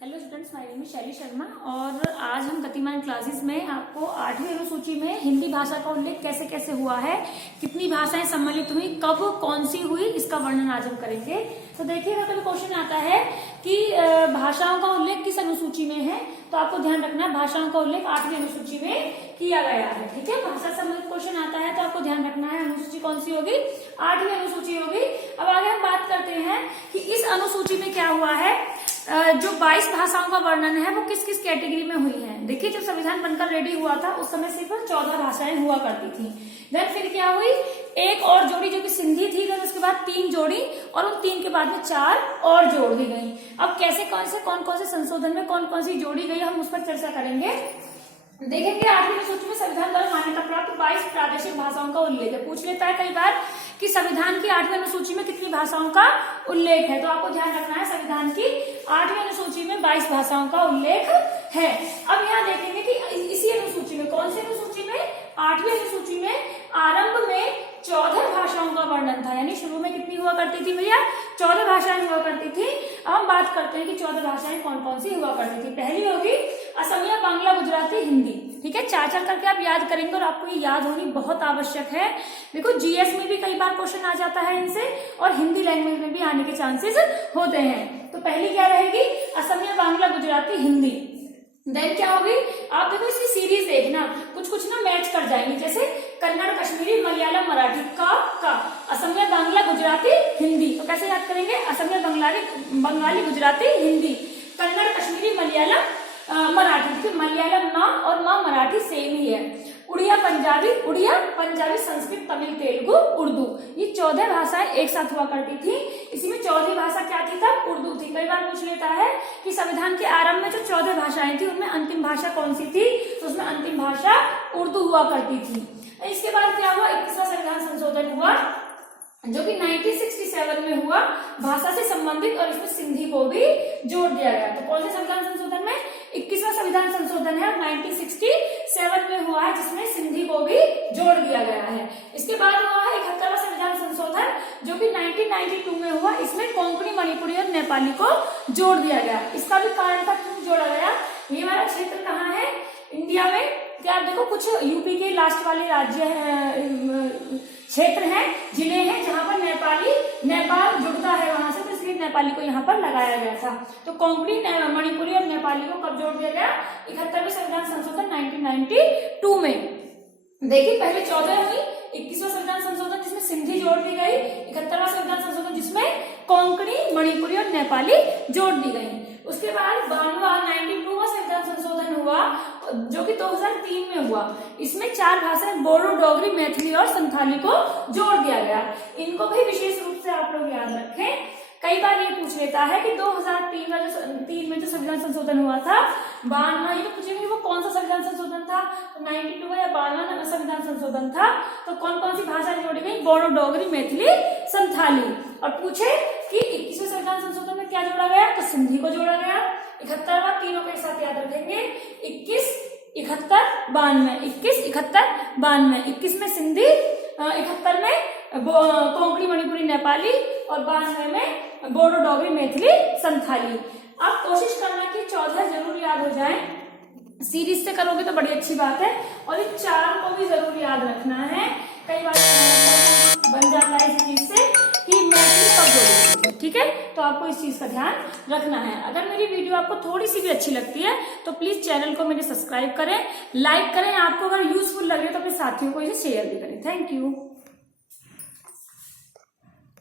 Hello students, my name is शैली शर्मा और आज हम गतिमान क्लासेस में आपको 8वीं अनुसूची में हिंदी भाषा का उल्लेख कैसे कैसे हुआ है, कितनी भाषाएं सम्मिलित हुई, कब कौन सी हुई, इसका वर्णन आज हम करेंगे। तो देखिएगा कभी क्वेश्चन आता है कि भाषाओं का उल्लेख किस अनुसूची में है, तो आपको ध्यान रखना है भाषाओं का उल्लेख 8वीं अनुसूची में किया गया है। ठीक है, भाषा संबंधित क्वेश्चन आता है तो आपको ध्यान रखना है अनुसूची कौन सी होगी, 8वीं अनुसूची होगी। अब आगे हम बात करते हैं कि इस अनुसूची में क्या हुआ है, जो 22 भाषाओं का वर्णन है वो किस किस कैटेगरी में हुई है। देखिए, जब संविधान बनकर रेडी हुआ था उस समय सिर्फ 14 भाषाएं हुआ करती थी। देन फिर क्या हुई, एक और जोड़ी जो कि सिंधी थी, देन उसके बाद 3 जोड़ी और उन 3 के बाद में 4 और जोड़ दी गई। अब कैसे कौन कौन से संशोधन में कौन कौन सी जोड़ी गई हम उस पर चर्चा करेंगे। देखेंगे 8वीं अनुसूची में संविधान द्वारा मान्यता प्राप्त 22 प्रादेशिक भाषाओं का उल्लेख है। पूछ लेता है कई बार कि संविधान की 8वीं अनुसूची में कितनी भाषाओं का उल्लेख है, तो आपको ध्यान रखना है संविधान की 8वीं अनुसूची में 22 भाषाओं का उल्लेख है। अब यहाँ देखेंगे कि इसी अनुसूची में, कौन सी अनुसूची में, 8वीं अनुसूची में आरंभ में 14 भाषाओं का वर्णन था। यानी शुरू में कितनी हुआ करती थी भैया, 14 भाषाएं हुआ करती थी। अब हम बात करते हैं कि 14 भाषाएं कौन कौन सी हुआ करती थी। पहली होगी असमिया, बांग्ला, गुजराती, हिंदी। ठीक है, 4 करके आप याद करेंगे और आपको ये याद होनी बहुत आवश्यक है। देखो जीएस में भी कई बार क्वेश्चन आ जाता है इनसे और हिंदी लैंग्वेज में भी आने के चांसेस होते हैं। तो पहली क्या रहेगी, असमिया, बांग्ला, गुजराती, हिंदी। देन क्या होगी, आप देखो इसकी सीरीज देखना, कुछ कुछ ना मैच कर जाएंगे, जैसे कन्नड़, कश्मीरी, मलयालम, मराठी, का असमिया, बांग्ला, गुजराती, हिंदी। तो कैसे याद करेंगे, असमिया, बंगाली, गुजराती, हिंदी, कन्नड़, कश्मीरी, मलयालम, मराठी। ठीक है, मलयालम माँ और माँ मराठी सेम ही है। उड़िया, पंजाबी, संस्कृत, तमिल, तेलुगु, उर्दू। ये 14 भाषाएं एक साथ हुआ करती थी। इसी में 14वीं भाषा क्या थी तब, उर्दू थी। कई बार पूछ लेता है कि संविधान के आरंभ में जो 14 भाषाएं थी उनमें अंतिम भाषा कौन सी थी, तो उसमें अंतिम भाषा उर्दू हुआ करती थी। इसके बाद क्या हुआ, 21वां संविधान संशोधन हुआ जो कि 1967 में हुआ, भाषा से संबंधित, और इसमें सिंधी को भी जोड़ दिया गया। तो कौन से संविधान संशोधन में, 21वां संविधान संशोधन है, 1967 में हुआ है, जिसमें सिंधी को भी जोड़ दिया गया है। इसके बाद हुआ है 71वां संविधान संशोधन जो कि 1992 में हुआ, इसमें कोंकणी, मणिपुरी और नेपाली को जोड़ दिया गया। इसका भी कारण था क्यों जोड़ा गया, ये हमारा क्षेत्र कहाँ है इंडिया में, क्या आप देखो कुछ यूपी के लास्ट वाले राज्य क्षेत्र हैं, जिले हैं जहां पर नेपाल जुड़ता है वहां से, तो इसलिए नेपाली को यहाँ पर लगाया गया था। तो कोंकणी, मणिपुरी और नेपाली को कब जोड़ दिया गया, 71वें संविधान संशोधन 1992 में। देखिए पहले 14 हुई, 21वां संविधान संशोधन जिसमें सिंधी जोड़ दी गई, 71वां संविधान संशोधन जिसमें कोंकणी, मणिपुरी और नेपाली जोड़ दी गई। उसके बाद 92वां संविधान संशोधन हुआ जो कि 2003 में हुआ। इसमें 4 भाषाएं बोडो, डोगरी, मैथिली और संथाली को जोड़ दिया गया। इनको भी विशेष रूप से आप लोग याद रखें। कई बार ये पूछ लेता है कि 2003 में जो संविधान संशोधन हुआ था, 92, ये तो पूछेंगे वो कौन सा संविधान संशोधन था, तो 92 या 92वां संविधान संशोधन था। तो कौन कौन सी भाषाएं जोड़ी गई, बोडो, डोगरी, मैथिली, संथाली। और पूछे कि 21वें संविधान संशोधन में क्या जोड़ा गया, तो सिंधी को जोड़ा गया। 71वां, तीनों के साथ याद रखेंगे, 21, 71, 92, 21, 71, 92। 21 में सिंधी, 71 में कोंकणी, मणिपुरी, नेपाली और 92 में बोडो, डोगरी, मैथिली, संथाली। आप कोशिश करना कि 14 जरूर याद हो जाए, सीरीज से करोगे तो बड़ी अच्छी बात है, और इन 4 को भी जरूर याद रखना है। कई बार बन जाता है इस चीज से कि मैथिली कब जोड़ेंगे। ठीक है, तो आपको इस चीज का ध्यान रखना है। अगर मेरी वीडियो आपको थोड़ी सी भी अच्छी लगती है तो प्लीज चैनल को मेरे सब्सक्राइब करें, लाइक करें, आपको अगर यूजफुल लगे तो अपने साथियों को इसे शेयर भी करें। Thank you.